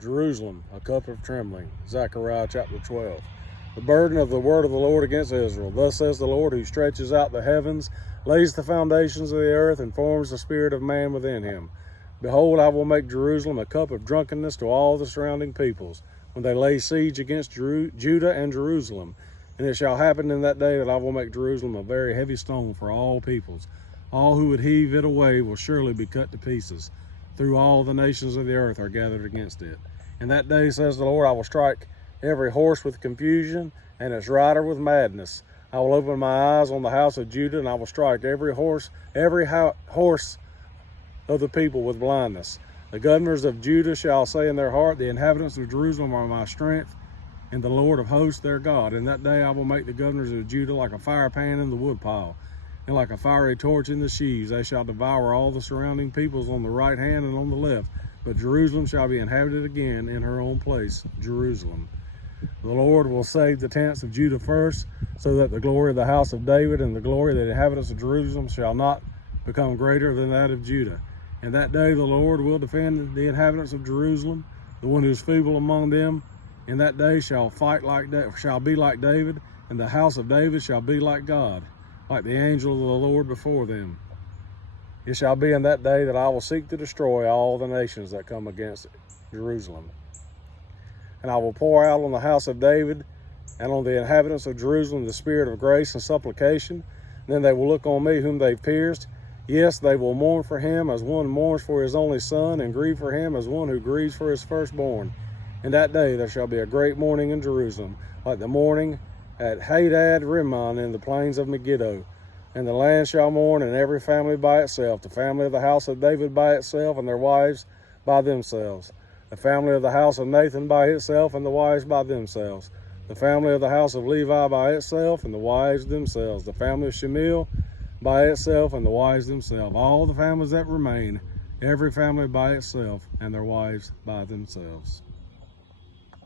Jerusalem, a cup of trembling. Zechariah chapter 12. The burden of the word of the Lord against Israel. Thus says the Lord, who stretches out the heavens, lays the foundations of the earth, and forms the spirit of man within him. Behold, I will make Jerusalem a cup of drunkenness to all the surrounding peoples, when they lay siege against Judah and Jerusalem. And it shall happen in that day that I will make Jerusalem a very heavy stone for all peoples. All who would heave it away will surely be cut to pieces. Through all the nations of the earth are gathered against it. In that day, says the Lord, I will strike every horse with confusion, and its rider with madness. I will open my eyes on the house of Judah, and I will strike every horse of the people with blindness. The governors of Judah shall say in their heart, the inhabitants of Jerusalem are my strength, and the Lord of hosts their God. In that day I will make the governors of Judah like a fire pan in the woodpile, and like a fiery torch in the sheaves. They shall devour all the surrounding peoples on the right hand and on the left. But Jerusalem shall be inhabited again in her own place, Jerusalem. The Lord will save the tents of Judah first, so that the glory of the house of David and the glory of the inhabitants of Jerusalem shall not become greater than that of Judah. In that day the Lord will defend the inhabitants of Jerusalem. The one who is feeble among them in that day shall be like David, and the house of David shall be like God, like the angel of the Lord before them. It shall be in that day that I will seek to destroy all the nations that come against Jerusalem. And I will pour out on the house of David and on the inhabitants of Jerusalem the spirit of grace and supplication. Then they will look on me whom they pierced. Yes, they will mourn for him as one mourns for his only son, and grieve for him as one who grieves for his firstborn. In that day there shall be a great mourning in Jerusalem, like the mourning at Hadad Rimmon in the plains of Megiddo. And the land shall mourn, and every family by itself, the family of the house of David by itself, and their wives by themselves, the family of the house of Nathan by itself, and the wives by themselves, the family of the house of Levi by itself, and the wives themselves, the family of Shemiel by itself, and the wives themselves, all the families that remain, every family by itself, and their wives by themselves.